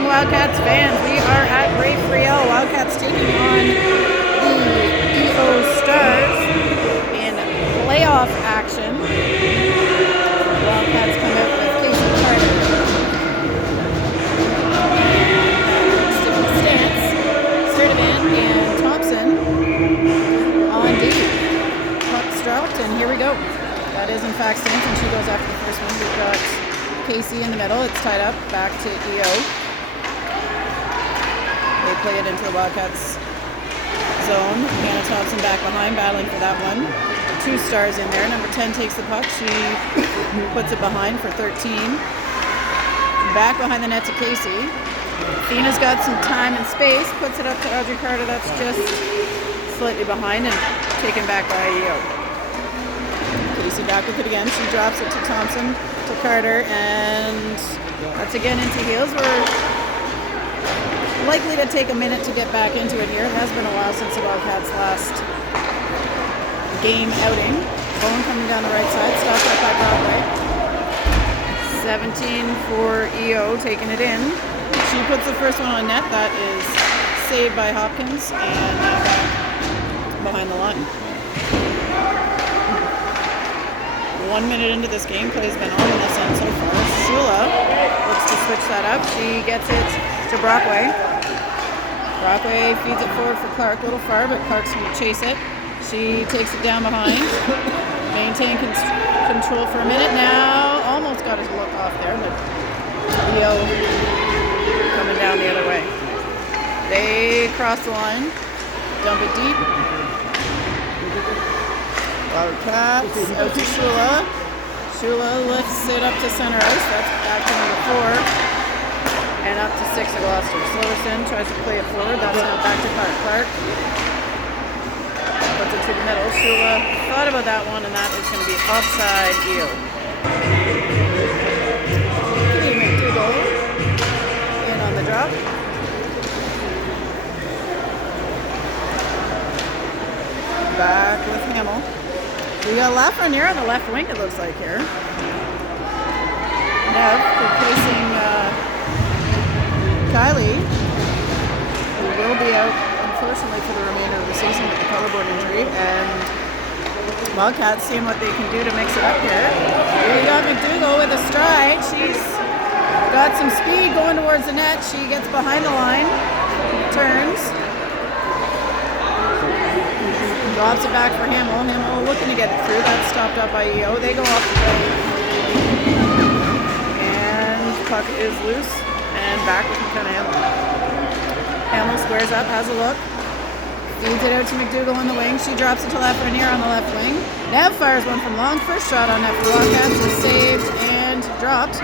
evening, Wildcats fans. We are at Ray Friel. Wildcats taking on the EO Stars in playoff action. Wildcats come out with Casey Carter. Stance, Sturdivant, and Thompson on D. Puck's dropped, and here we go. That is in fact Stance, and she goes after the first one. We've got Casey in the middle. It's tied up. Back to EO. They play it into the Wildcats zone. Anna Thompson back behind, battling for that one. 2 Stars in there. Number 10 takes the puck. She puts it behind for 13. Back behind the net to Casey. Athena's got some time and space. Puts it up to Audrey Carter. That's just slightly behind and taken back by EO. Casey back with it again. She drops it to Thompson, to Carter, and that's again into heels. We're likely to take a minute to get back into it here. It has been a while since the Wildcats' last game outing. Bone coming down the right side, stopped up by Broadway. 17 for EO, taking it in. She puts the first one on net. That is saved by Hopkins, and now back behind the line. 1 minute into this game, play's been on this end so far. Shula looks to switch that up. She gets it to Brockway. Brockway feeds it forward for Clark. A little far, but Clark's going to chase it. She takes it down behind. Maintain control for a minute. Now almost got his look off there, but Leo coming down the other way. They cross the line. Dump it deep. Wildcats out to Shula. Shula lifts it up to center ice. That's back to number 4. And up to 6 of Gloucester. Sloverson tries to play it forward. That's now back to Clark. Clark puts it to the middle. Shula thought about that one, and that is going to be offside EO. McDougall in on the drop. Back with Hamill. We got Lafreniere on the left wing, it looks like here. Nev replacing Kylie, who will be out, unfortunately, for the remainder of the season with the collarbone injury. And Wildcats seeing what they can do to mix it up here. We got McDougall with a stride. She's got some speed going towards the net. She gets behind the line, turns. Drops it back for Hamill. Hamill looking to get it through. That's stopped up by EO. They go off the play. And puck is loose. And back with McKenna Hamill. Hamill squares up, has a look. Feeds it out to McDougall on the wing. She drops it to Lafreniere on the left wing. Nev fires one from long. First shot on net for Wildcats is saved and dropped.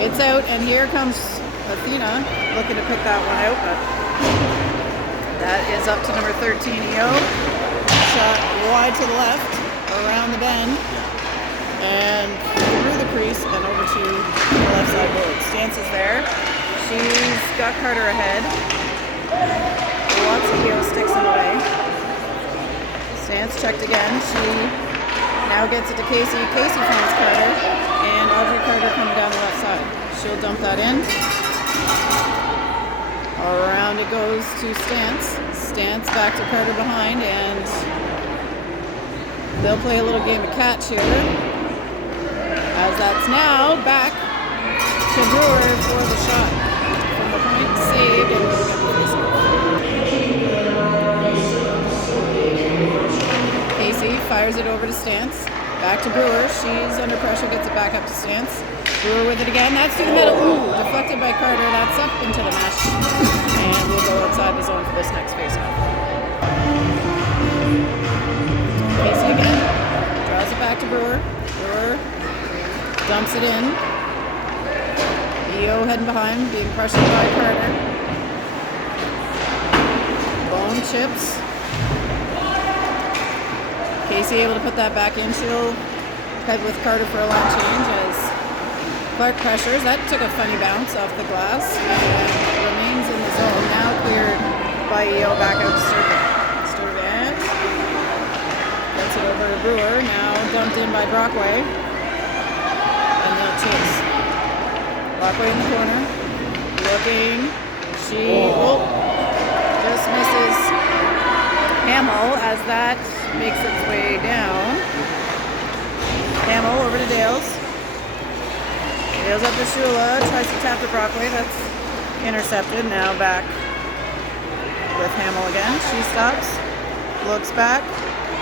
It's out, and here comes Athena looking to pick that one out, but that is up to number 13, EO. Shot wide to the left, around the bend, and through the crease and over to the left side board. Stance is there. She's got Carter ahead. Lots of EO sticks in the way. Stance checked again. She now gets it to Casey. Casey finds Carter, and Audrey Carter coming down the left side. She'll dump that in. Around it goes to Stance. Stance back to Carter behind, and they'll play a little game of catch here. As that's now back to Brewer for the shot. From the point, saved, and we'll get the face. Casey fires it over to Stance. Back to Brewer. She's under pressure, gets it back up to Stance. Brewer with it again. That's through the middle. Ooh, deflected by Carter. That's up into the mesh. And we'll go outside the zone for this next faceoff. Casey again. Draws it back to Brewer. Brewer dumps it in. EO heading behind, being pressured by Carter. Bone chips. Casey able to put that back in. She'll head with Carter for a line change as Clark pressures. That took a funny bounce off the glass and remains in the zone. Now cleared by EO back out to Sturdivant. Sturdivant gets it over to Brewer. Now dumped in by Brockway. And they'll chase. Brockway in the corner. Looking. She just misses Hamill as that makes its way down. Hamill over to Dales. Dales up to Shula. Tries to tap the Brockway. That's intercepted. Now back with Hamill again. She stops. Looks back.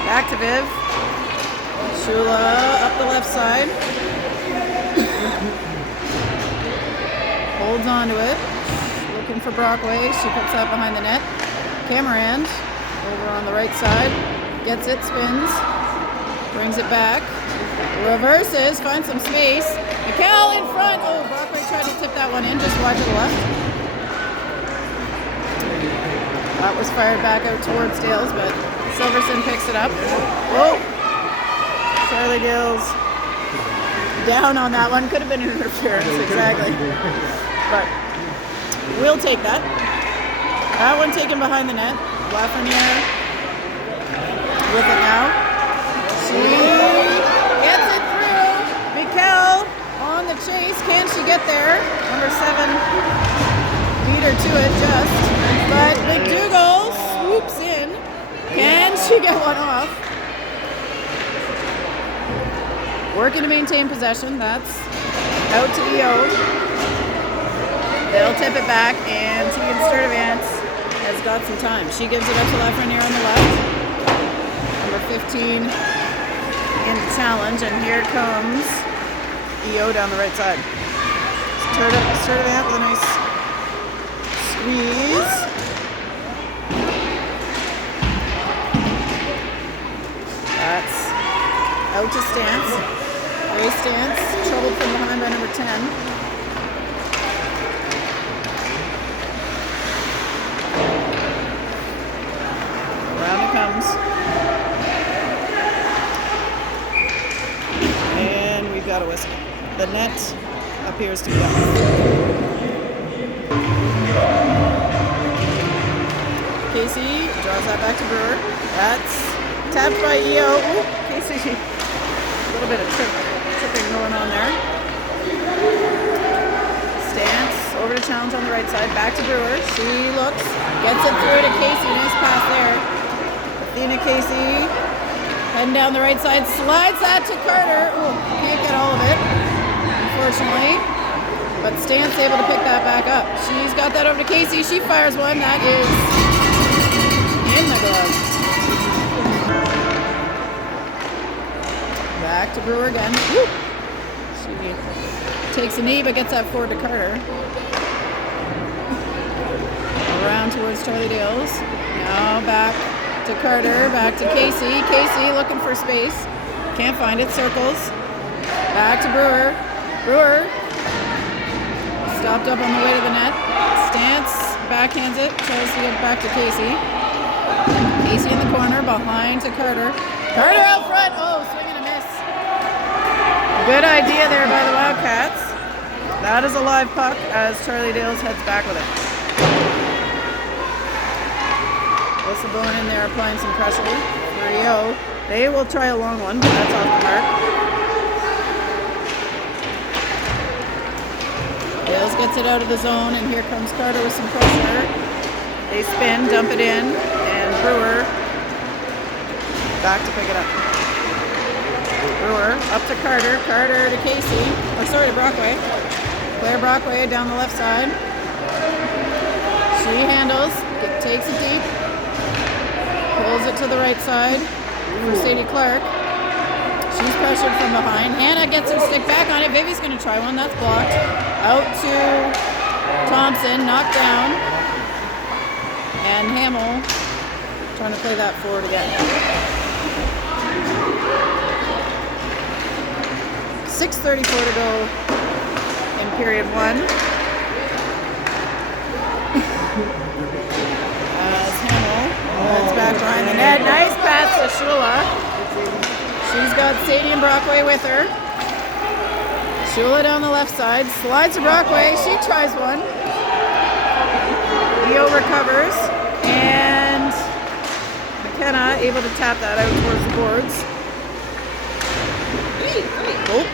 Back to Viv. Shula up the left side. Holds on to it. Looking for Brockway. She puts that behind the net. Cameron over on the right side. Gets it. Spins. Brings it back. Reverses. Finds some space. McCall in front. Oh, Brockway tried to tip that one in. Just wide to the left. That was fired back out towards Dales, but Silverson picks it up. Whoa! Charlie Dales down on that one. Could have been an interference, exactly. But we'll take that. That one taken behind the net. Lafreniere with it now. She gets it through. Mikkel on the chase. Can she get there? Number 7 beat her to it just. But McDougall swoops in. Can she get one off? Working to maintain possession. That's out to EO. They'll tip it back, and Tegan Sturdivant has got some time. She gives it up to Lafreniere on the left. Number 15 in the challenge, and here comes EO down the right side. Sturdivant with a nice squeeze. That's out to Stance. Ray Stance, troubled from behind by number 10. Around it comes. And we've got a whistle. The net appears to be up. Casey draws that back to Brewer. That's tapped by EO. Ooh, Casey, a little bit of tripping going on there. Stance over to challenge on the right side. Back to Brewer. She looks, gets it through to Casey. Nice pass there. Athena Casey heading down the right side. Slides that to Carter. Ooh, can't get all of it, unfortunately. But Stance able to pick that back up. She's got that over to Casey. She fires one. That is in the glove. Back to Brewer again. Woo! She takes a knee but gets that forward to Carter. Around towards Charlie Dales. Now back to Carter. Back to Casey. Casey looking for space. Can't find it. Circles. Back to Brewer. Brewer stopped up on the way to the net. Stance backhands it. Tries to get back to Casey. Casey in the corner. Behind to Carter. Carter out front. Oh, swing and a miss. Good idea there by the Wildcats. That is a live puck as Charlie Dales heads back with it. Whistle blowing in there, applying some pressure for EO. They will try a long one, but that's off the mark. Dales gets it out of the zone, and here comes Carter with some pressure. They spin, dump it in, and Brewer back to pick it up. Brewer up to Carter. Carter to Casey. Or sorry, to Brockway. Claire Brockway down the left side. She handles, takes it deep, pulls it to the right side for Sadie Clark. She's pressured from behind. Hannah gets her stick back on it. Vivi's going to try one. That's blocked. Out to Thompson. Knocked down. And Hamill trying to play that forward again. 6:34 to go in period 1. As Hamill heads back behind the net. Nice pass to Shula. She's got Sadie and Brockway with her. Shula down the left side. Slides to Brockway. She tries one. Leo recovers. And McKenna able to tap that out towards the boards. Oh,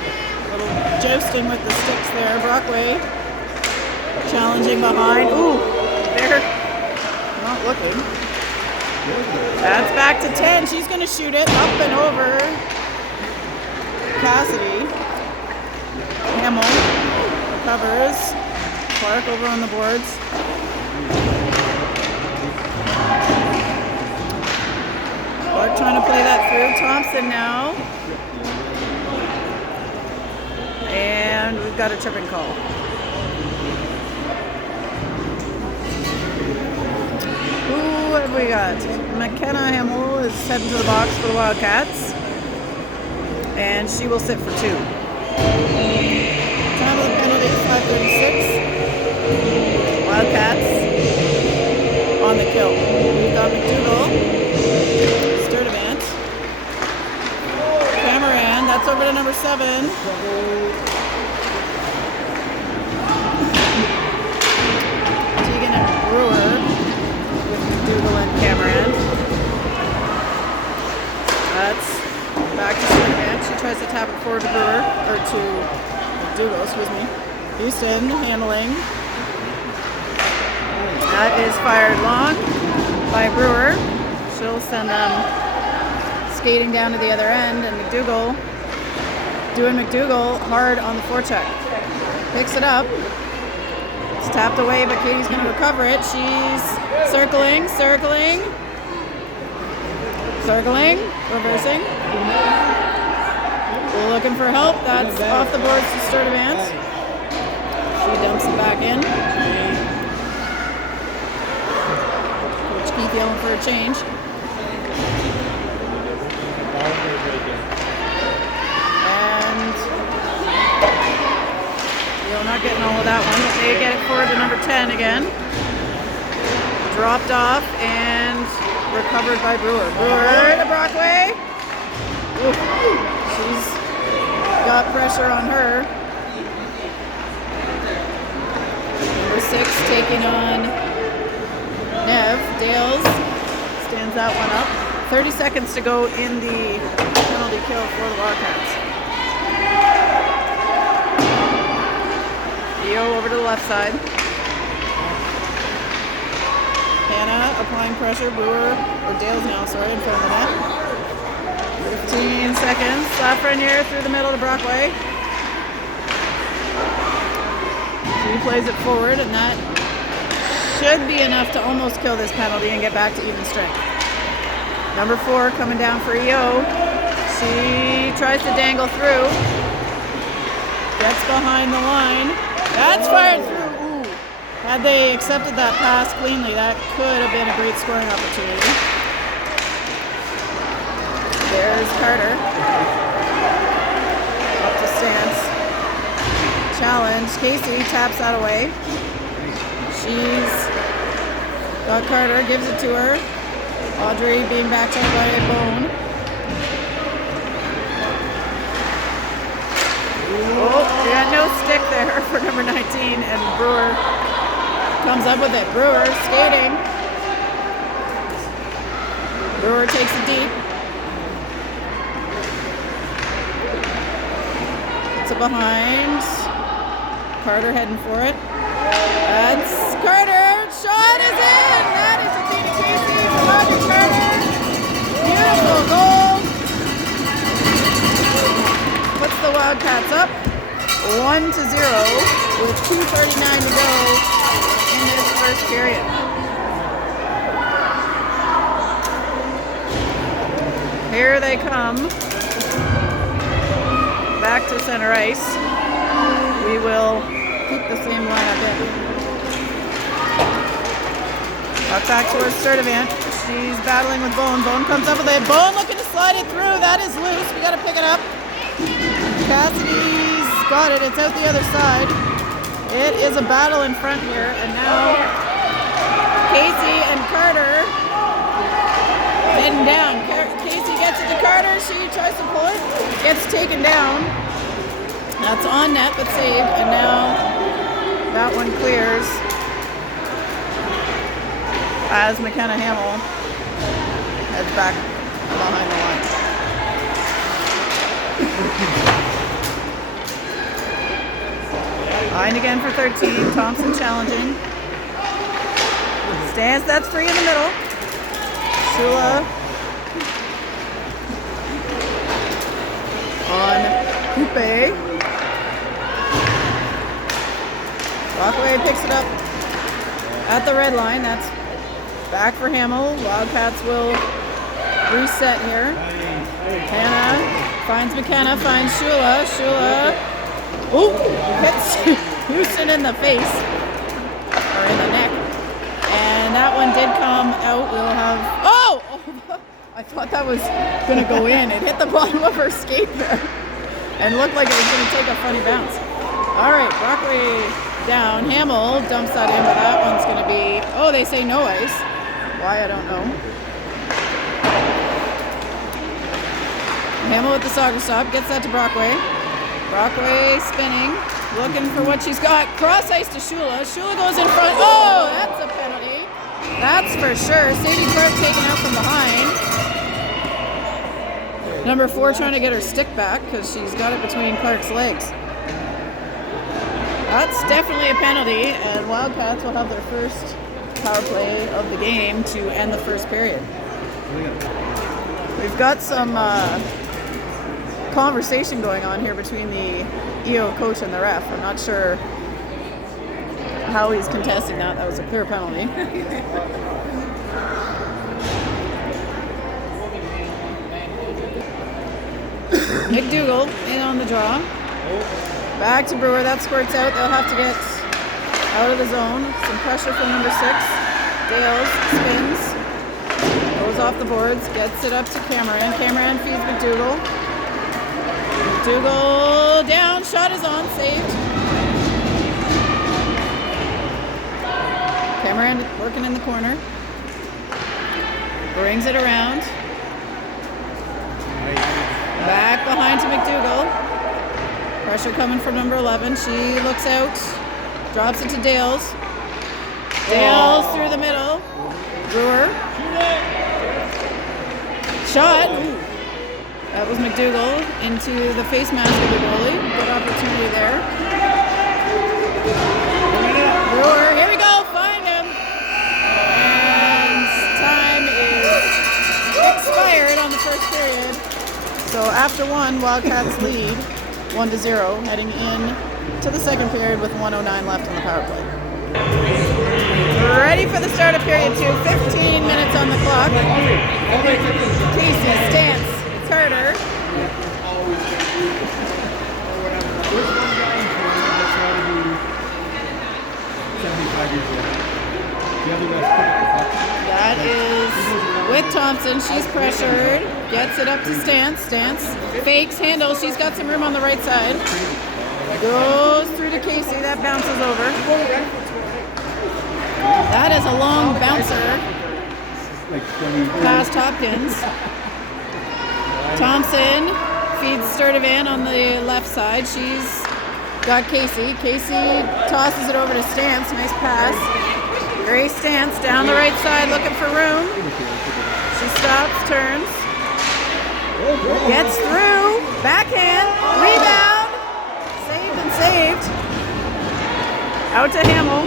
little jousting with the sticks there. Brockway challenge. challenging behind. Ooh, they're not looking. That's back to 10. She's going to shoot it up and over Cassidy. Hamill recovers. Clark over on the boards. Clark trying to play that through. Thompson now. And we've got a tripping call. Who have we got? McKenna Hamill is heading to the box for the Wildcats. And she will sit for 2. Time of the penalty, 5:36. Wildcats on the kill. We've got McDougall, Sturdivant, Cameron, that's over to number 7. Tegan and Brewer with McDougall and Cameron. That's back to Sturdivant. She tries to tap it forward to Brewer, or to McDougall, excuse me. Houston handling. That is fired long by Brewer. She'll send them skating down to the other end, and McDougall doing McDougall hard on the forecheck. Picks it up. It's tapped away, but Katie's going to recover it. She's circling, reversing. Looking for help. That's off the boards to Sturdivant. She dumps it back in. Coach Keith yelling for a change. And we're not getting all of that one, but they get it forward to number 10 again. Dropped off and recovered by Brewer. Brewer to Brockway. Ooh, she's got pressure on her. Number 6 taking on Nev. Dales stands that one up. 30 seconds to go in the penalty kill for the Wildcats. Eo over to the left side. Hannah applying pressure. Brewer, or Dales now, sorry, in front of the net. 15 seconds. Lafreniere through the middle to Brockway. She plays it forward, and that should be enough to almost kill this penalty and get back to even strength. Number 4 coming down for EO. She tries to dangle through. Gets behind the line. That's fired through. Ooh. Had they accepted that pass cleanly, that could have been a great scoring opportunity. There's Carter. Up to stance. Challenge. Casey taps that away. She's got Carter, gives it to her. Audrey being backed up by a Bone. Oh, they got no stick there for number 19, and Brewer comes up with it. Brewer skating. Brewer takes it deep. Puts it behind. Carter heading for it. That's Carter. Shot is in. That is Athena Casey from Audrey Carter. Beautiful goal. Puts the Wildcats up 1-0 with 2:39 to go in this first period. Here they come. Back to center ice. We will keep the same lineup in. Back towards Sturdivant. She's battling with Bone. Bone comes up with it. Bone looking to slide it through. That is loose. We got to pick it up. Cassidy's got it. It's out the other side. It is a battle in front here. And now Casey and Carter heading down. Casey gets it to Carter. She tries to pull it. Gets taken down. That's on net, but saved. And now that one clears as McKenna Hamill heads back behind the line. Line again for 13. Thompson challenging. Stands, that's free in the middle. Shula on Coupe. Rockaway picks it up at the red line. That's back for Hamill. Wildcats will reset here. McKenna finds McKenna, finds Shula. Shula, hits Houston in the face, or in the neck. And that one did come out. We'll have, I thought that was gonna go in. It hit the bottom of her skate there and looked like it was gonna take a funny bounce. All right, Brockway down. Hamill dumps that in, but that one's gonna be, they say no ice. Why, I don't know. Hamill with the soccer stop, gets that to Brockway. Brockway spinning, looking for what she's got. Cross ice to Shula. Shula goes in front. Oh, that's a penalty. That's for sure. Sadie Clark taken out from behind. Number 4 trying to get her stick back because she's got it between Clark's legs. That's definitely a penalty, and Wildcats will have their first power play of the game to end the first period. We've got some conversation going on here between the EO coach and the ref. I'm not sure how he's contesting that. That was a clear penalty. McDougall in on the draw. Back to Brewer. That squirts out. They'll have to get out of the zone. Some pressure from number 6. Dales spins. Goes off the boards. Gets it up to Cameron. Cameron feeds McDougall. McDougall down. Shot is on. Saved. Cameron working in the corner. Brings it around. Back behind to McDougall. Pressure coming from number 11. She looks out. Drops it to Dales. Dales through the middle. Brewer. Shot. That was McDougall into the face mask of the goalie. Good opportunity there. Brewer. Here we go. Find him. And time is expired on the first period. So after one, Wildcats lead 1-0, heading in to the second period with 1:09 left on the power play. Ready for the start of period 2. 15 minutes on the clock. Casey, Stance, Carter. That is with Thompson. She's pressured. Gets it up to Stance. Stance fakes, handles. She's got some room on the right side. Goes through to Casey. That bounces over. That is a long bouncer past Hopkins. Thompson feeds Sturdivant on the left side. She's got Casey. Casey tosses it over to Stance. Nice pass. Grace Stance down the right side looking for room. She stops, turns. Gets through. Backhand. Rebound. Saved and saved. Out to Hamill.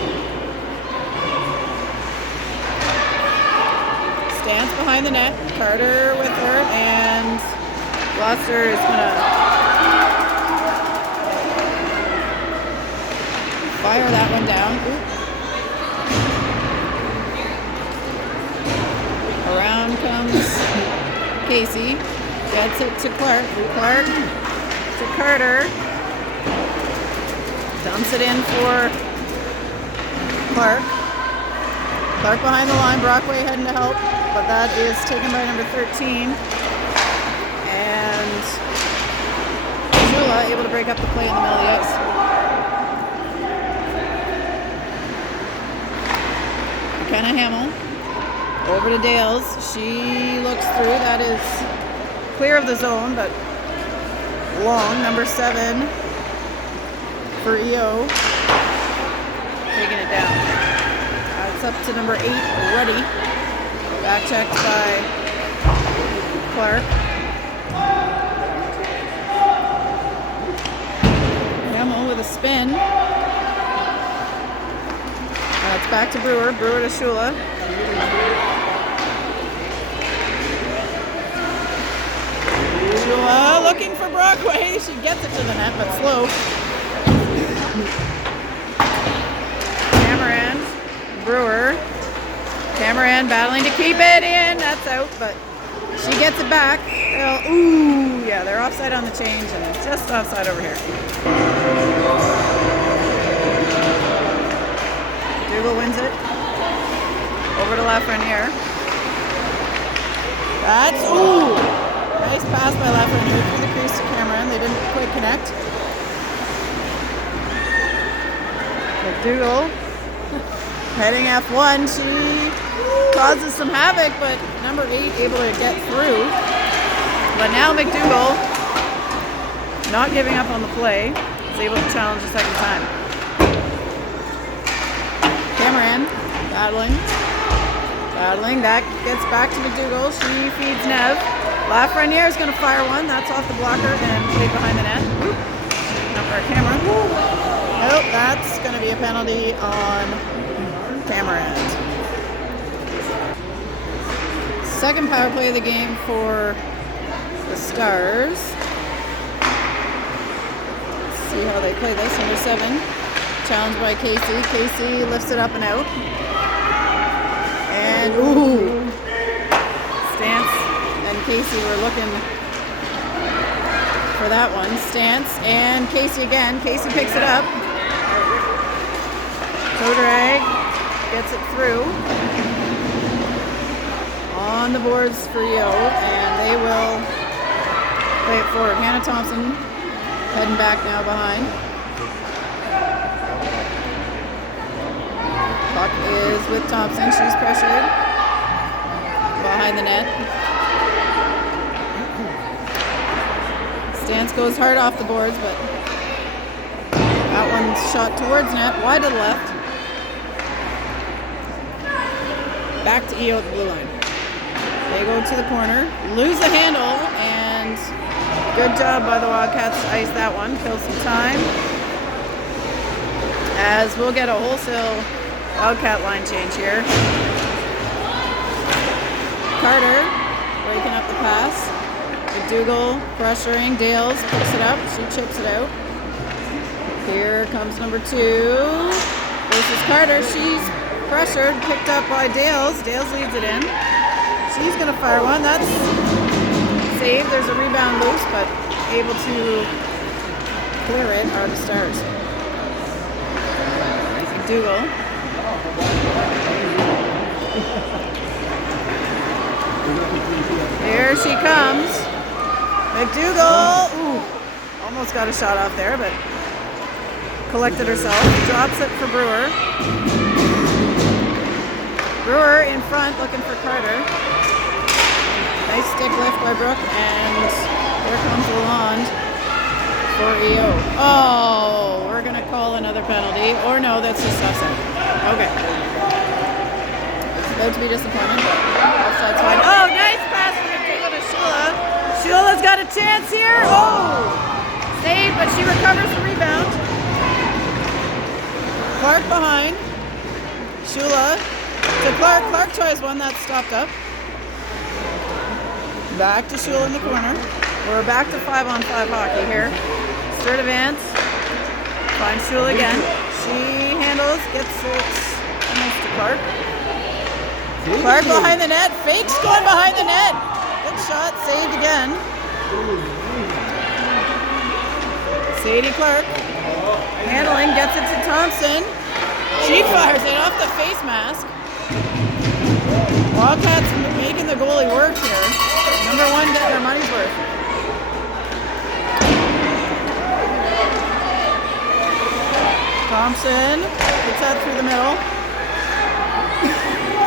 Stance behind the net. Carter with her, and Gloucester is going to fire that one down. Around comes Casey. Gets it to Clark. Clark to Carter. Dumps it in for Clark. Clark behind the line. Brockway heading to help, but that is taken by number 13. And Shula able to break up the play in the middle of the ice. McKenna Hamill. Over to Dales. She looks through. That is clear of the zone, but long. Number 7 for EO. Taking it down. It's up to number 8, Ruddy. Back checked by Clark. Hamill with a spin. back to Brewer. Brewer to Shula. Shula looking for Brockway. She gets it to the net, but slow. Cameron. Brewer. Cameron battling to keep it in. That's out, but she gets it back. Ooh, yeah, they're offside on the change and just offside over here. Dougal wins it. Over to Lafreniere. That's, ooh! Nice pass by Lafreniere through the crease to Cameron. They didn't quite connect. But Dougal, heading F1, she causes some havoc, but number 8 able to get through. But now McDougall, not giving up on the play, is able to challenge a second time. Cameron, battling, that gets back to McDougall. She feeds Nev. Lafreniere is going to fire one. That's off the blocker and played behind the net. Not for Cameron. Nope, that's going to be a penalty on Cameron. Second power play of the game for the Stars. Let's see how they play this. Number 7, challenged by Casey. Casey lifts it up and out. And ooh, Stance and Casey were looking for that one. Stance and Casey again. Casey picks it up. Toe drag, gets it through. On the boards for Yo, and they will play it forward. Hannah Thompson heading back now behind. Puck is with Thompson. She's pressured behind the net. Stance goes hard off the boards, but that one's shot towards net, wide to the left. Back to EO at the blue line. They go to the corner, lose the handle, and good job by the Wildcats to ice that one. Kill some time. As we'll get a wholesale Wildcat line change here. Carter breaking up the pass. McDougall pressuring. Dales picks it up. She chips it out. Here comes number 2. Versus Carter. She's pressured, picked up by Dales. Dales leads it in. She's going to fire one. That's saved. There's a rebound loose, but able to clear it are the Stars. McDougall. Here she comes. McDougall. Ooh, almost got a shot off there, but collected herself. Drops it for Brewer. Brewer in front looking for Carter. Nice stick lift by Brooke, and here comes Lalonde for EO. Oh, we're going to call another penalty. Or no, that's just offside. Okay. It's about to be disappointing, but offside's fine. Oh, nice pass from McDougall to Shula. Shula's got a chance here. Oh! Saved, but she recovers the rebound. Clark behind. Shula to Clark. Clark tries one that's stopped up. Back to Shula in the corner. We're back to 5-on-5 hockey here. Sturdivant finds Shula again. She handles, gets it almost to Clark. Clark behind the net. Fakes going behind the net. Good shot, saved again. Sadie Clark handling, gets it to Thompson. She fires it off the face mask. Wildcats making the goalie work here. Number 1 getting their money's worth. Thompson gets that through the middle.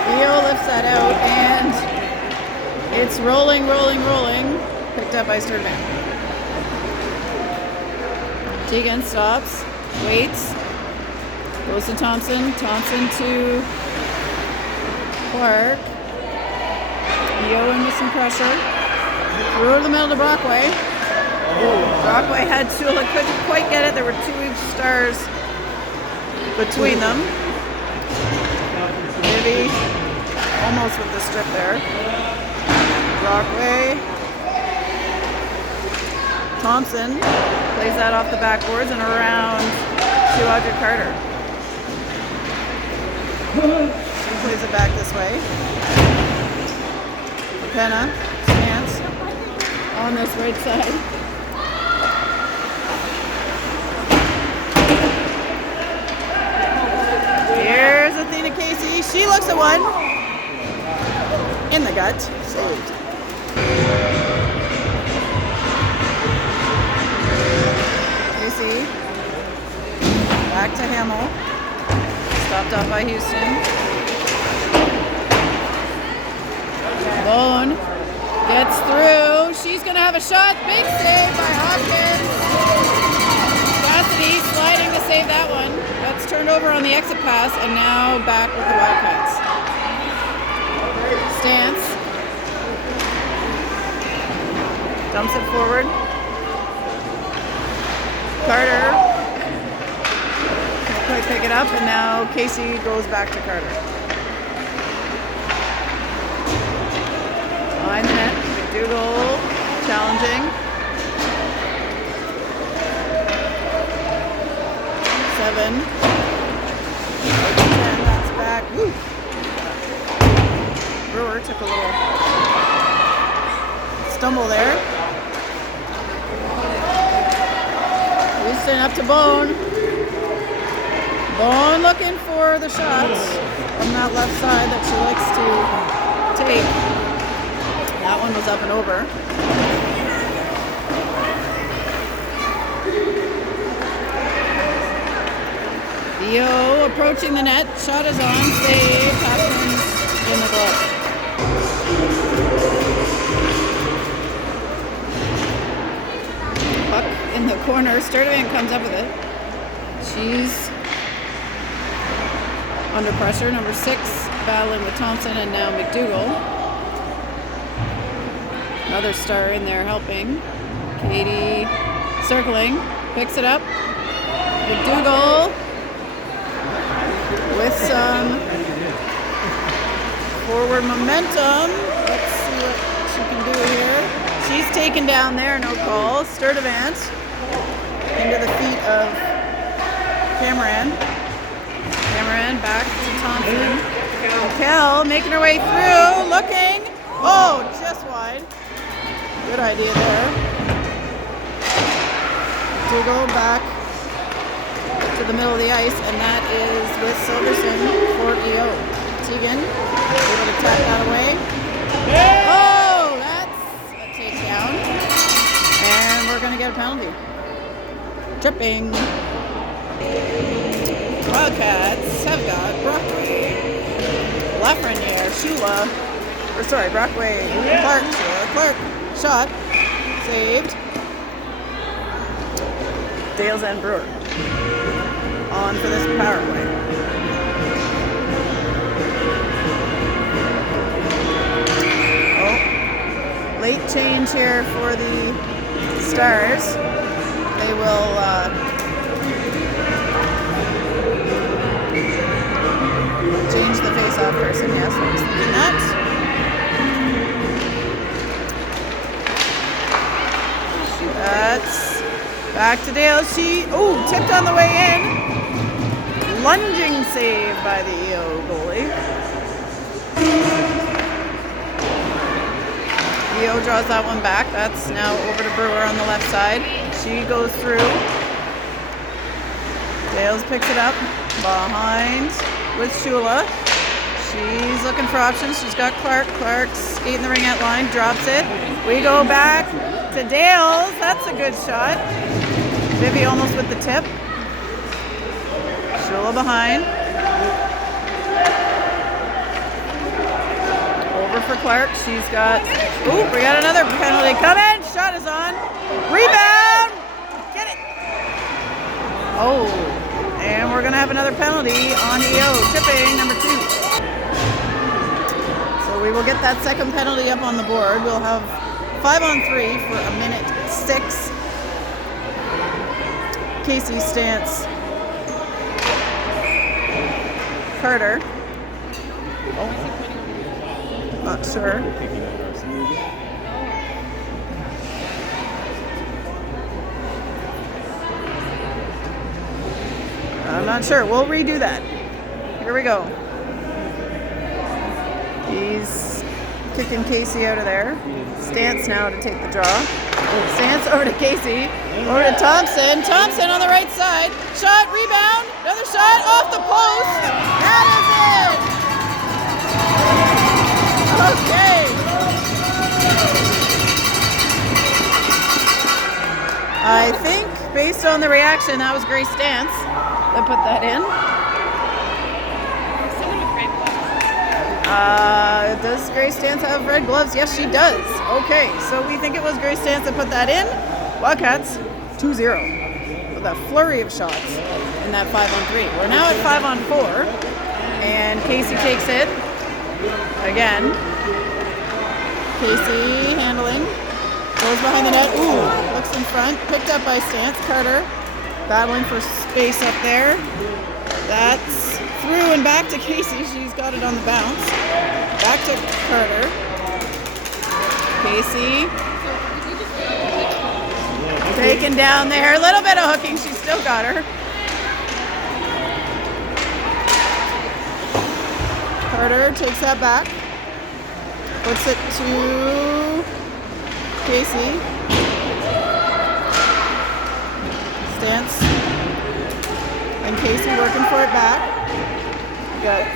Leo lifts that out, and it's rolling. Picked up by Sturdivant. Tegan stops, waits, goes to Thompson. Thompson to Clark. Leo in with some pressure. Through to the middle to Brockway. Brockway had Shula, couldn't quite get it. There were 2 Stars between them. Cassidy almost with the strip there. Brockway. Thompson plays that off the backboards and around to Audrey Carter. She plays it back this way. McKenna stance on this right side. Here's Athena Casey. She looks at one. In the gut. Saved. Casey. Back to Hamill. Stopped off by Houston. Bone gets through. She's going to have a shot. Big save by Hopkins. Cassidy sliding to save that one. That's turned over on the exit pass, and now back with the Wildcats. Stance. Dumps it forward. Carter. Can't quite pick it up, and now Casey goes back to Carter. Behind the net. McDougall challenging. 7. 10, that's back. Woo. Brewer took a little stumble there. Houston up to Bone. Bone looking for the shot from that left side that she likes to take. That one was up and over. Yo, approaching the net. Shot is on. Save. Happens in the glove. Puck in the corner. Sturdivant comes up with it. She's under pressure. Number 6 battling with Thompson and now McDougall. Another star in there helping. Katie circling. Picks it up. McDougall. With some forward momentum. Let's see what she can do here. She's taken down there, no call. Sturdivant into the feet of Cameron. Cameron back to Thompson. Raquel making her way through, looking. Oh, just wide. Good idea there. To go back to the middle of the ice, and that is with Silverson for EO. Tegan able to tap that away. Oh, that's a takedown. And we're going to get a penalty. Tripping. Wildcats have got Brockway, Lafreniere, Brockway, Clark, shot, saved. Dales and Brewer on for this power play. Oh, late change here for the Stars. They will change the face-off person. Yes, I was thinking that. That's back to Dale. She tipped on the way in. Lunging save by the EO goalie. EO draws that one back. That's now over to Brewer on the left side. She goes through. Dales picks it up behind with Shula. She's looking for options. She's got Clark. Clark's skating the ring-out line, drops it. We go back to Dales. That's a good shot. Vivi almost with the tip. Shula behind. Over for Clark. She's got... we got another penalty coming. Shot is on. Rebound. Get it. Oh. And we're going to have another penalty on EO. Tipping, number 2. So we will get that second penalty up on the board. We'll have 5-on-3 for a minute 6. Casey stance. Carter. Oh. Not sure. I'm not sure. We'll redo that. Here we go. He's kicking Casey out of there. Stance now to take the draw. Stance over to Casey. Over to Thompson. Thompson on the right side. Shot, rebound. Another shot off the post. That is it. Okay. I think, based on the reaction, that was Grace Stance that put that in. Does Grace Stance have red gloves? Yes, she does. Okay, so we think it was Grace Stance that put that in. Wildcats 2-0 with a flurry of shots in that 5-on-3. We're now at 5-on-4, and Casey takes it again. Casey handling, goes behind the net. Ooh, looks in front. Picked up by Stance. Carter battling for space up there. That's through and back to Casey. She's got it on the bounce. Back to Carter. Casey. Taken down there. A little bit of hooking. She still got her. Carter takes that back. Puts it to Casey. Stance. And Casey working for it back. Got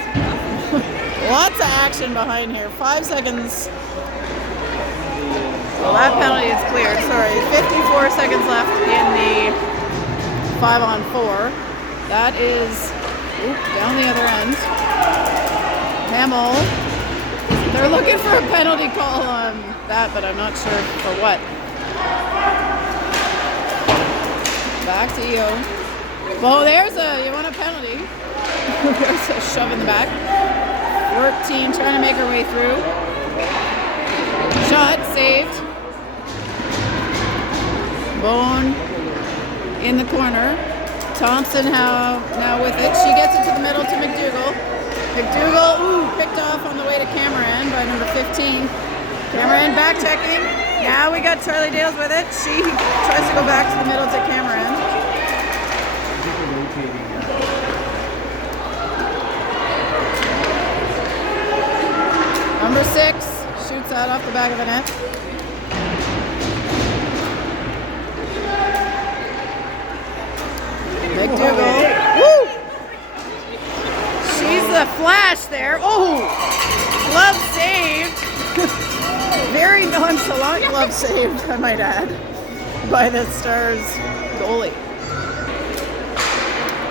lots of action behind here. 5 seconds. Well, that penalty is cleared. Sorry. 54 seconds left in the 5-on-4. That is down the other end. Hamill. They're looking for a penalty call on that, but I'm not sure for what. Back to Eo. Well, you want a penalty. There's a shove in the back. 14 trying to make her way through. Shot saved. Bone in the corner. Thompson now with it. She gets it to the middle to McDougall. McDougall, picked off on the way to Cameron by number 15. Cameron back checking. Now we got Charlie Dales with it. She tries to go back to the middle to Cameron. Number 6 shoots that off the back of the net. McDougall. Woo! She's the flash there. Oh! Glove saved. Very nonchalant glove saved, I might add, by the Stars goalie.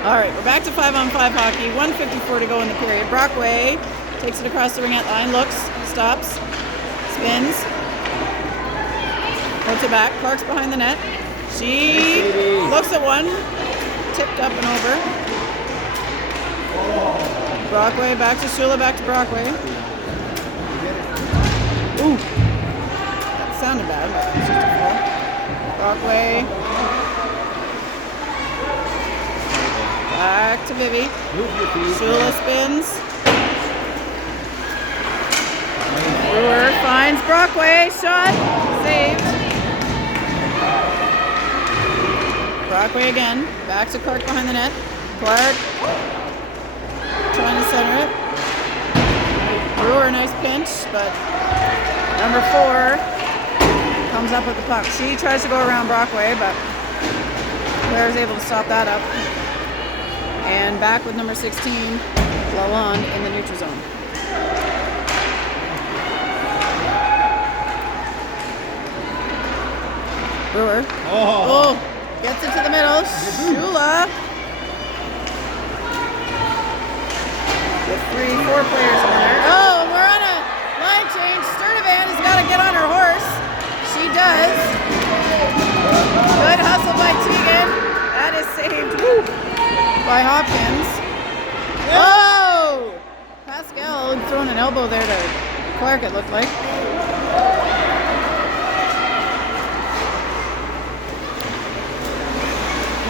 All right, we're back to 5-on-5 hockey. 1:54 to go in the period. Brockway takes it across the ringette line, looks, stops, spins, puts it back. Clark's behind the net. She looks at one, tipped up and over. Brockway back to Shula, back to Brockway. Ooh, that sounded bad, but it's just a fall. Brockway. Back to Vivi. Shula spins. Brewer finds Brockway. Shot. Saved. Brockway again. Back to Clark behind the net. Clark trying to center it. Brewer, nice pinch, but number 4 comes up with the puck. She tries to go around Brockway, but Claire's able to stop that up. And back with number 16, Lalonde in the neutral zone. Brewer. Oh, gets it to the middle. Shula. With 3-4 players in there. Oh, we're on a line change. Sturdivant has got to get on her horse. She does. Good hustle by Tegan. That is saved. Woo. By Hopkins. Oh! Pascal throwing an elbow there to Clark, it looked like.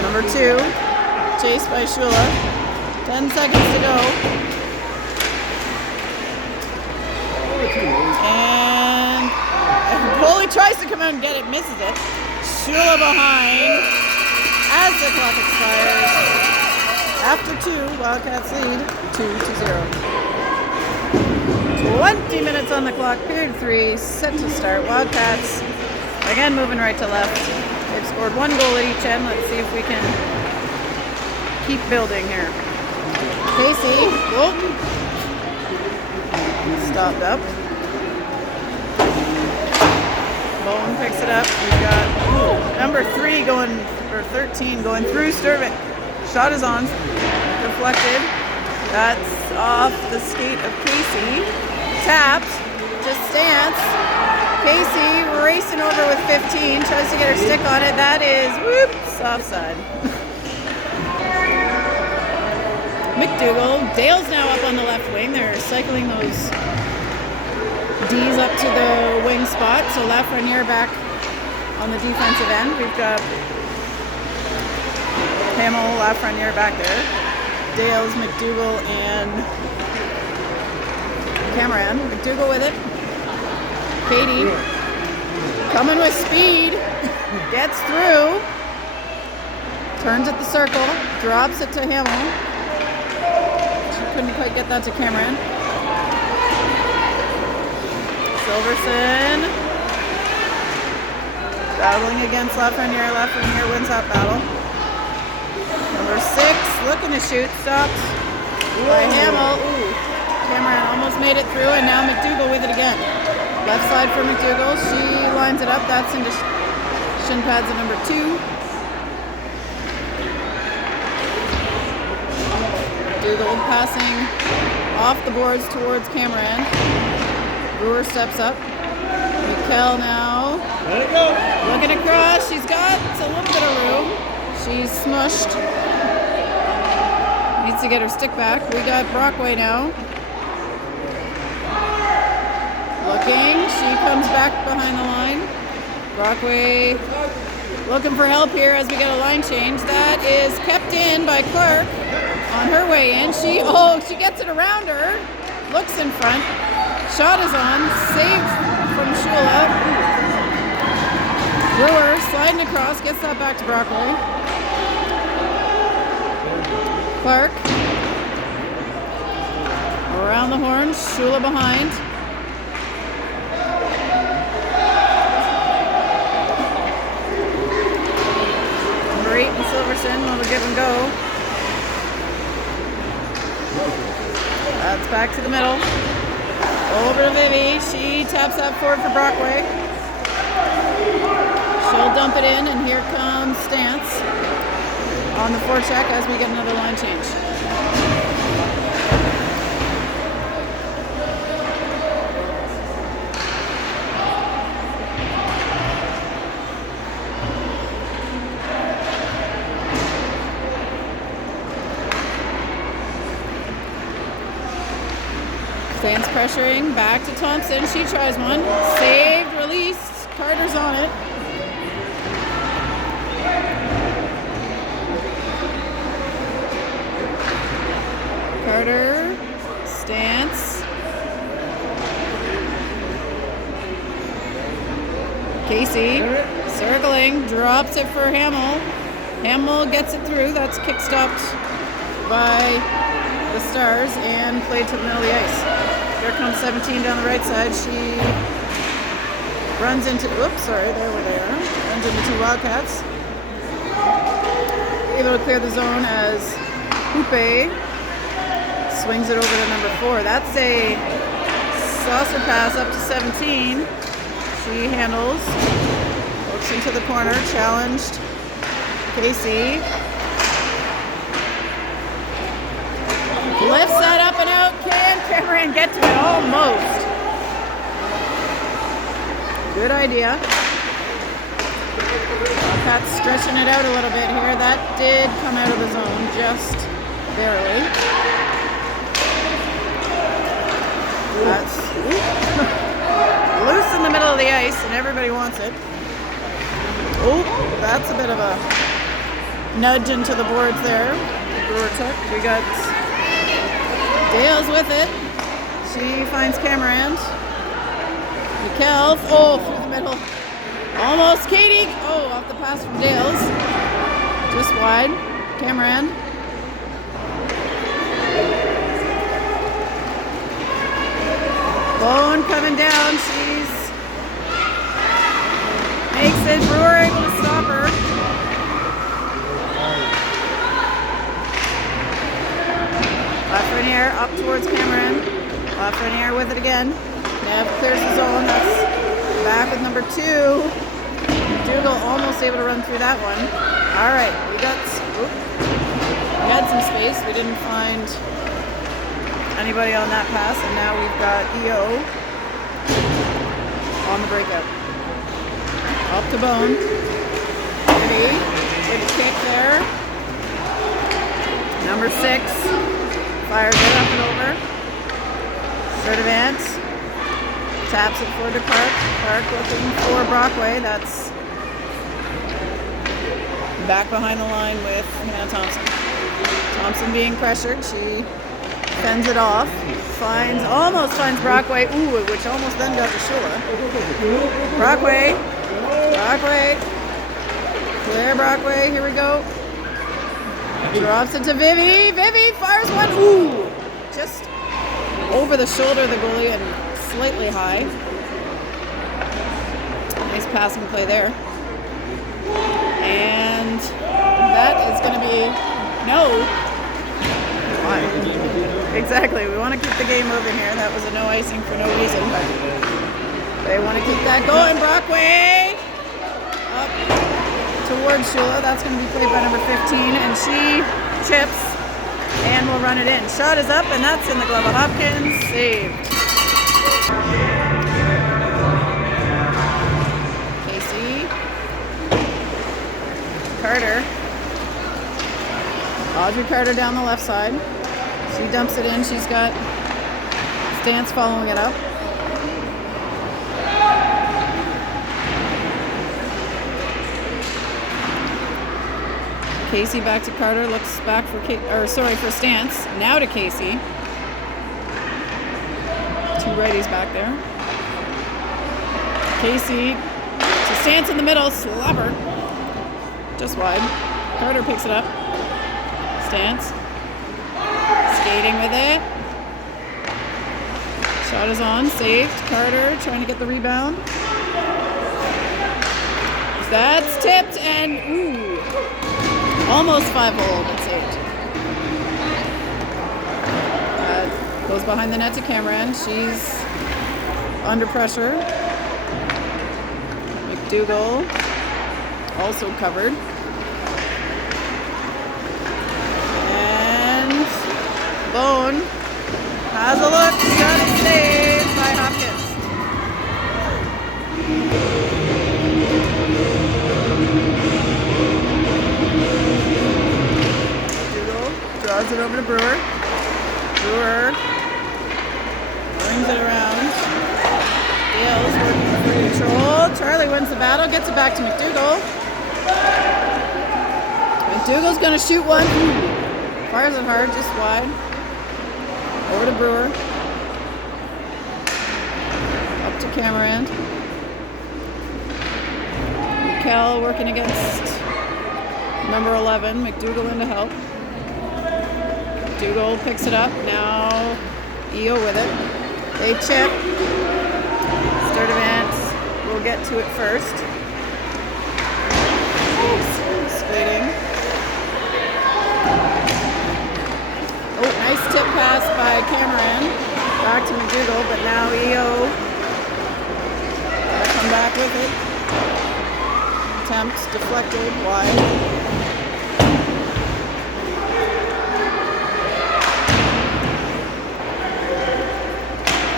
Number 2, chased by Shula. 10 seconds to go. tries to come out and get it, misses it. Shula behind as the clock expires. After 2, Wildcats lead 2-0. 20 minutes on the clock, period 3, set to start. Wildcats, again, moving right to left. They've scored 1 goal at each end. Let's see if we can keep building here. Casey, stopped up. Bowen picks it up. We've got number 3 going, or 13 going through Sturvik. Shot is on, deflected. That's off the skate of Casey. Tapped to Stance. Casey racing over with 15, tries to get her stick on it. That is, whoops, offside. McDougall. Dale's now up on the left wing. They're cycling those D's up to the wing spot. So Lafreniere back on the defensive end. We've got Hamill, Lafreniere back there. Dale's, McDougall, and Cameron. McDougall with it. Katie coming with speed. Gets through. Turns at the circle. Drops it to Hamill. She couldn't quite get that to Cameron. Silverson battling against Lafreniere. Lafreniere wins that battle. Number 6 looking to shoot, stopped by Hamill. Ooh, Cameron almost made it through, and now McDougall with it again. Left side for McDougall. She lines it up. That's into shin pads at number 2. McDougall passing off the boards towards Cameron. Brewer steps up. Mikkel now looking across. She's got a little bit of room. She's smushed. Needs to get her stick back. We got Brockway now. Looking. She comes back behind the line. Brockway looking for help here as we get a line change. That is kept in by Clark on her way in. She gets it around her. Looks in front. Shot is on. Saved from Shula. Brewer sliding across. Gets that back to Brockway. Clark. Around the horn. Shula behind. Number 8 and Silverson. Little give and go. That's back to the middle. Over to Vivi. She taps that forward for Brockway. She'll dump it in, and here comes Stance on the forecheck as we get another line change. Stance pressuring, back to Thompson. She tries one. Saved, released. Carter's on it. Carter, Stance. Casey, circling, drops it for Hamill. Hamill gets it through. That's kick stopped by the Stars and played to the middle of the ice. Here comes 17 down the right side. She runs into, there they are. Runs into 2 Wildcats. Able to clear the zone as Hoope swings it over to number 4. That's a saucer pass up to 17. She handles, looks into the corner, challenged. Casey lifts that up and out. Can Cameron get to it? Almost. Good idea. Wildcats stretching it out a little bit here. That did come out of the zone just barely. That's loose in the middle of the ice, and everybody wants it. Oh, that's a bit of a nudge into the boards there. Brewer took. We got Dale's with it. She finds Cameron. Mikkel, through the middle. Almost Katie. Oh, off the pass from Dales. Just wide. Cameron. Bone coming down. She's makes it. Brewer able to stop her. Lafreniere up towards Cameron. Lafreniere with it again. Nev clears the zone. That's back with number 2. Dougal almost able to run through that one. All right, we had some space. We didn't find anybody on that pass, and now we've got EO on the breakout. Up to Bone. Maybe. Good kick there. Number 6. Fires it up and over. Sertivant. Taps it forward to Park. Park looking for Brockway. That's back behind the line with Hannah Thompson. Thompson being pressured. She fends it off. Almost finds Brockway. Ooh, which almost then got to Shula. Brockway. Clear Brockway. Here we go. Drops it to Vivi. Vivi fires one. Ooh. Just over the shoulder of the goalie and slightly high. Nice passing play there. And that is going to be no. Why? Exactly. We want to keep the game moving here. That was a no icing for no reason, but they want to keep that going. Brockway up towards Shula. That's going to be played by number 15, and she chips and will run it in. Shot is up, and that's in the glove of Hopkins. Saved. Casey. Carter. Audrey Carter down the left side. She dumps it in. She's got Stance following it up. Casey back to Carter. Looks back for for Stance. Now to Casey. 2 righties back there. Casey to Stance in the middle. Slapper. Just wide. Carter picks it up. Stance. Skating with it. Shot is on. Saved. Carter trying to get the rebound. That's tipped and ooh. Almost 5-hole, but saved. Goes behind the net to Cameron. She's under pressure. McDougall also covered. Bone has a look, shot is saved by Hopkins. Dougal draws it over to Brewer. Brewer brings it around. Dale's working for control. Charlie wins the battle, gets it back to McDougall. McDougall's going to shoot one. Fires it hard, just wide. Over to Brewer. Up to Cameron. Mikkel working against number 11. McDougall in to help. McDougall picks it up. Now EO with it. They chip. Sturdivant will get to it first. He's skating. Oh, nice tip pass by Cameron. Back to McDougall, but now EO gotta come back with it. Attempt deflected wide.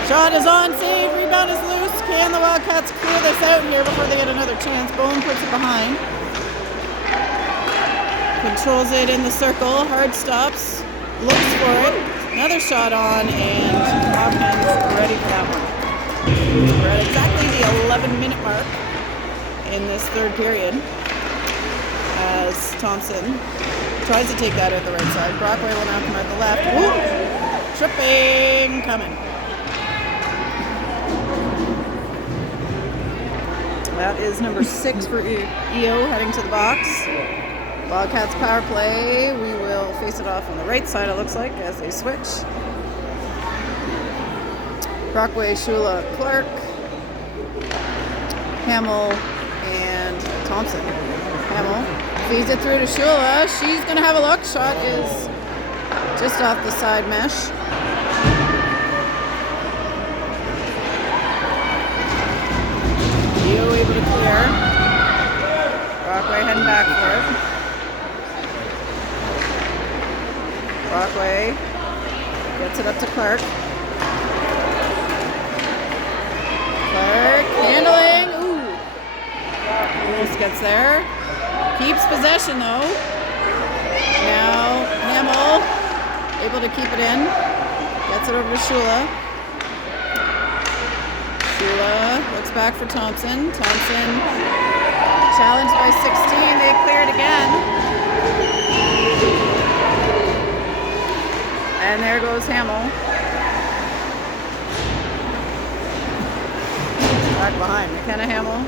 Shot is on, save, rebound is loose. Can the Wildcats clear this out here before they get another chance? Bone puts it behind. Controls it in the circle, hard stops. Looks for it. Another shot on, and Hopkins ready for that one. We're at exactly the 11-minute mark in this third period as Thompson tries to take that at the right side. Brockway will now come at the left. Woo! Tripping coming. That is number 6 for EO heading to the box. Wildcats power play. We will face it off on the right side, it looks like, as they switch. Brockway, Shula, Clark, Hamill, and Thompson. Hamill feeds it through to Shula. She's going to have a look. Shot is just off the side mesh. EO able to clear. Brockway heading back for it. Brockway gets it up to Clark. Clark handling. Ooh. Almost gets there. Keeps possession though. Now Hamill able to keep it in. Gets it over to Shula. Shula looks back for Thompson. Thompson challenged by 16. They cleared again. And there goes Hamill. Back behind. McKenna Hamill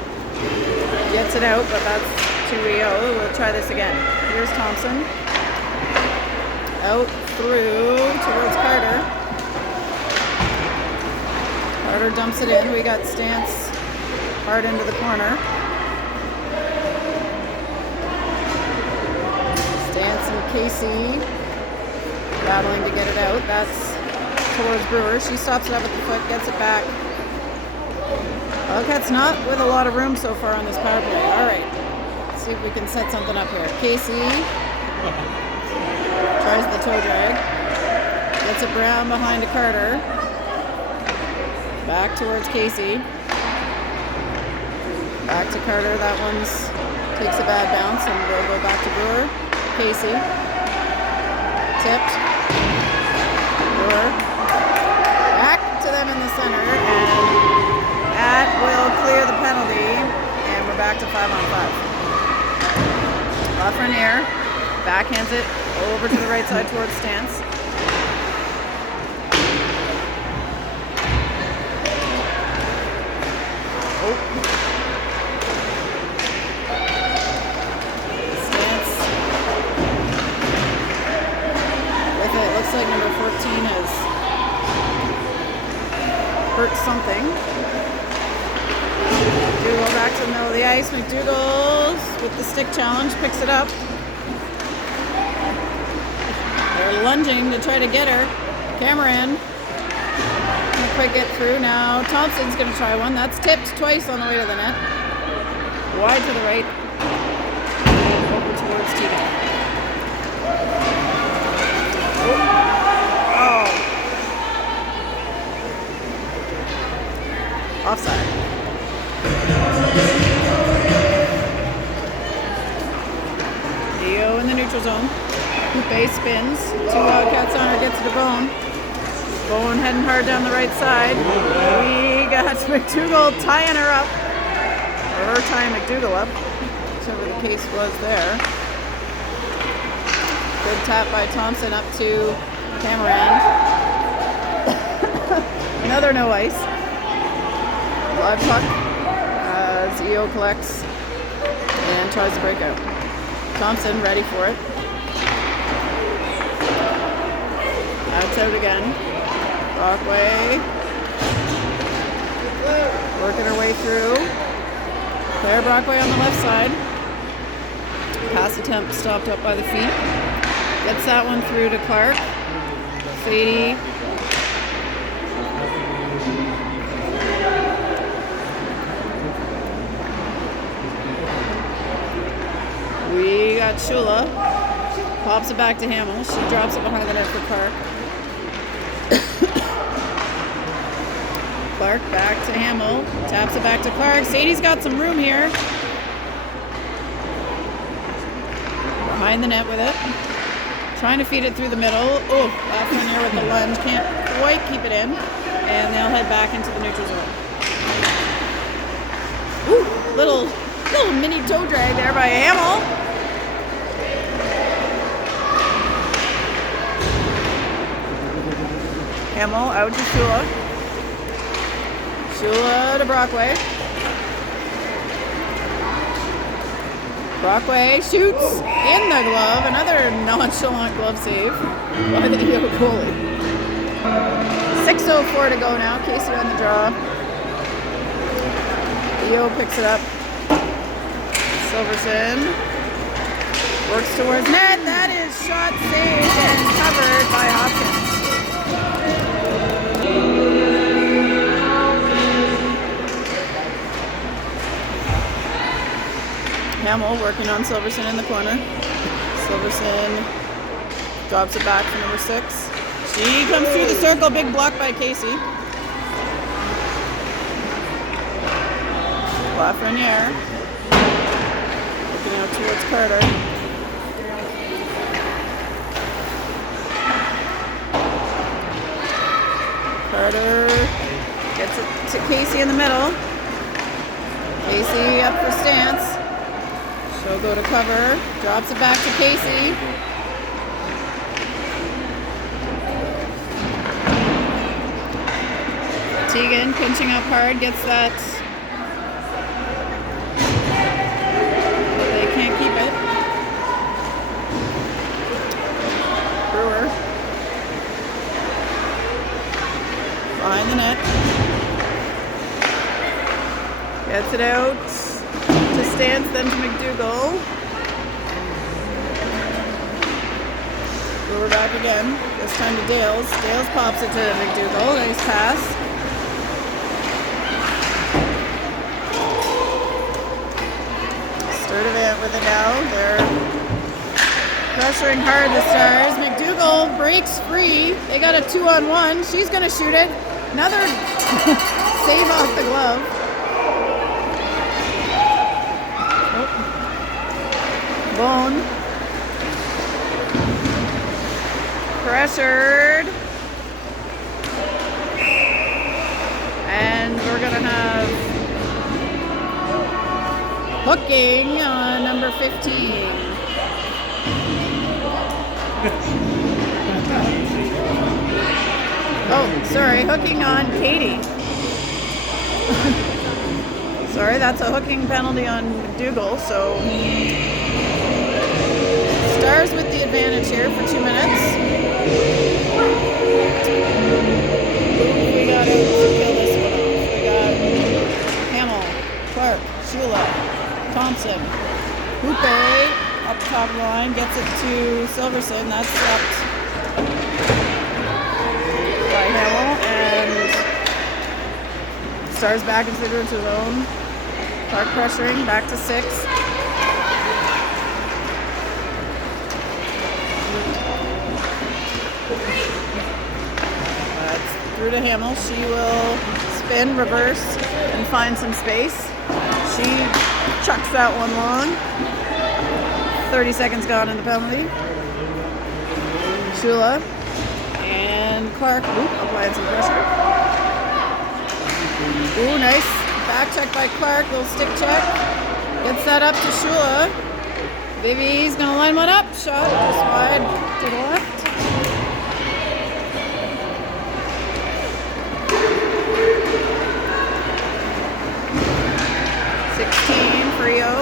gets it out, but that's to EO. We'll try this again. Here's Thompson. Out through towards Carter. Carter dumps it in. We got Stance hard into the corner. Stance and Casey battling to get it out. That's towards Brewer. She stops it up at the foot, gets it back. Wildcats not with a lot of room so far on this power play. All right, let's see if we can set something up here. Casey tries the toe drag. Gets it Brown behind to Carter. Back towards Casey. Back to Carter. That one's takes a bad bounce and we'll go back to Brewer. Casey. Tipped. Brewer. Back to them in the center, and that will clear the penalty, and we're back to 5-on-5. Lafreniere backhands it over to the right side towards Stance. Like number 14 has hurt something. McDougall back to the middle of the ice. McDougall with the stick challenge picks it up. They're lunging to try to get her. Cameron can't quite get through. Now Thompson's going to try one. That's tipped twice on the way to the net. Wide to the right and over towards Tegan. Oh. Offside. Dio in the neutral zone. Coupe spins. 2 Wildcats on her, gets it to Bone. Bone heading hard down the right side. We got McDougall tying her up. Or tying McDougall up. Whichever the case was there. Good tap by Thompson up to Cameron. Another no ice. Live puck as EO collects and tries to break out. Thompson ready for it. That's out again. Brockway working her way through. Claire Brockway on the left side. Pass attempt stopped up by the feet. Gets that one through to Clark. Sadie. We got Shula. Pops it back to Hamill. She drops it behind the net for Clark. Clark back to Hamill. Taps it back to Clark. Sadie's got some room here. Behind the net with it. Trying to feed it through the middle. Oh, Lafreniere with the lunge. Can't quite keep it in. And they'll head back into the neutral zone. Ooh, little mini toe drag there by Hamill. Hamill out to Shula. Shula to Brockway. Brockway shoots in the glove. Another nonchalant glove save by the EO goalie. 6:04 to go now. Casey on the draw. EO picks it up. Silverson works towards net. That is shot saved and covered by Hopkins. Hamill working on Silverson in the corner. Silverson drops it back for number 6. She comes through the circle. Big block by Casey. Lafreniere looking out towards Carter. Carter gets it to Casey in the middle. Casey up for stance. She'll go to cover. Drops it back to Casey. Teagan pinching up hard, gets that. They can't keep it. Brewer behind the net. Gets it out to Stance, then to McDougall. Brewer back again. This time to Dales. Dales pops it to McDougall. Nice pass. Sturdivant with it now. They're pressuring hard, the Stars. McDougall breaks free. They got a 2-on-1. She's going to shoot it. Another save off the glove. Oh. Bone. Pressured. And we're going to have hooking on number 15. Oh, sorry, hooking on Katie. Sorry, that's a hooking penalty on McDougall, so Stars with the advantage here for 2 minutes. We got to kill this one off. We got Hamill, Clark, Shula, Thompson, Hoope up top of the line, gets it to Silverson. That's stopped by Hamill, and Stars back into the zone. Clark pressuring, back to 6. That's through to Hamill. She will spin, reverse, and find some space. She chucks that one long. 30 seconds gone in the penalty. Shula and Clark applying some pressure. Ooh, nice back check by Clark. Little stick check. Gets that up to Shula. Vivi's gonna line one up. Shot just wide to the left. Frio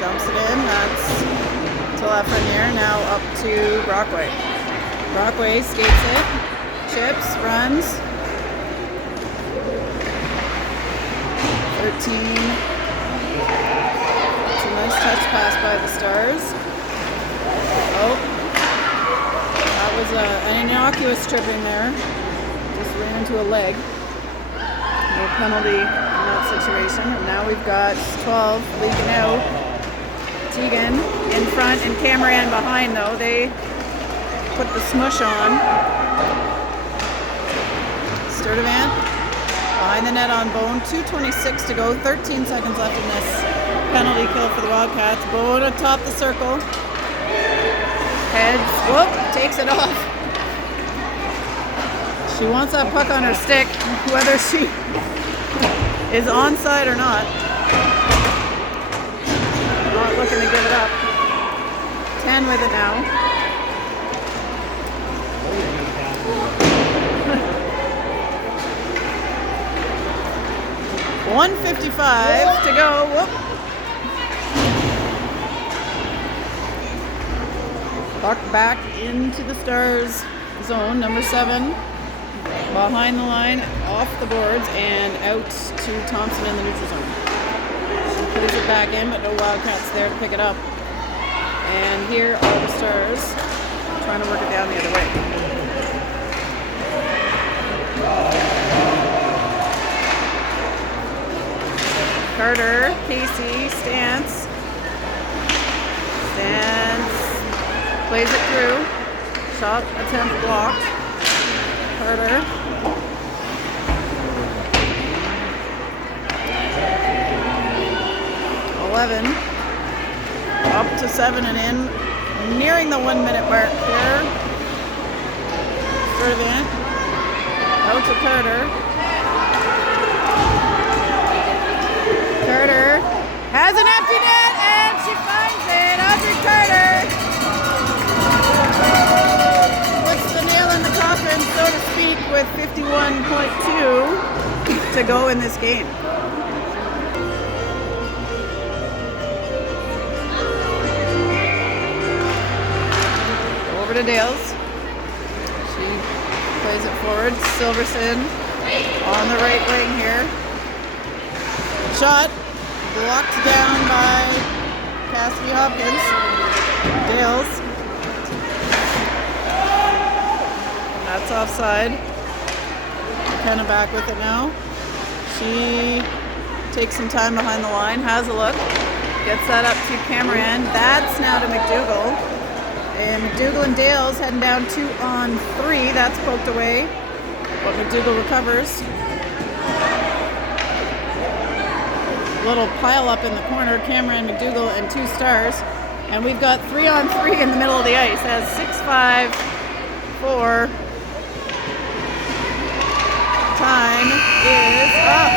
dumps it in. That's to Lafreniere. Now up to Brockway. Brockway skates it, chips, runs. 13. It's a nice touch pass by the Stars. Oh, that was an innocuous tripping there. Just ran into a leg. No penalty in that situation. And now we've got 12 leaking out. Teagan in front and Cameron behind, though. They put the smush on. Sturdivant behind the net on Bone. 2:26 to go. 13 seconds left in this penalty kill for the Wildcats. Bone atop the circle. Heads. Whoop. Takes it off. She wants that puck on her stick, whether she is onside or not. Not looking to give it up. 10 with it now. $1:55 to go. Whoop. Puck back into the Stars zone. Number 7 behind the line, off the boards, and out to Thompson in the neutral zone. She plays it back in, but no Wildcats there to pick it up. And here are the Stars trying to work it down the other way. Carter, Casey, Stance, plays it through. Shot attempt blocked. Carter. Up to 7 and in. Nearing the 1 minute mark here. Servant. Out to Carter. Carter has an empty net and she finds it. Audrey Carter puts the nail in the coffin, so to speak, with 51.2 to go in this game. Over to Dales. She plays it forward. Silverson on the right wing here. Shot blocked down by Cassidy Hopkins. Dales. That's offside. McKenna back with it now. She takes some time behind the line, has a look, gets that up to Cameron. That's now to McDougall. And McDougall and Dales heading down 2-on-3. That's poked away, but McDougall recovers. Little pile up in the corner, Cameron, McDougall, and 2 Stars. And we've got 3-on-3 in the middle of the ice as 6:54. Time is up.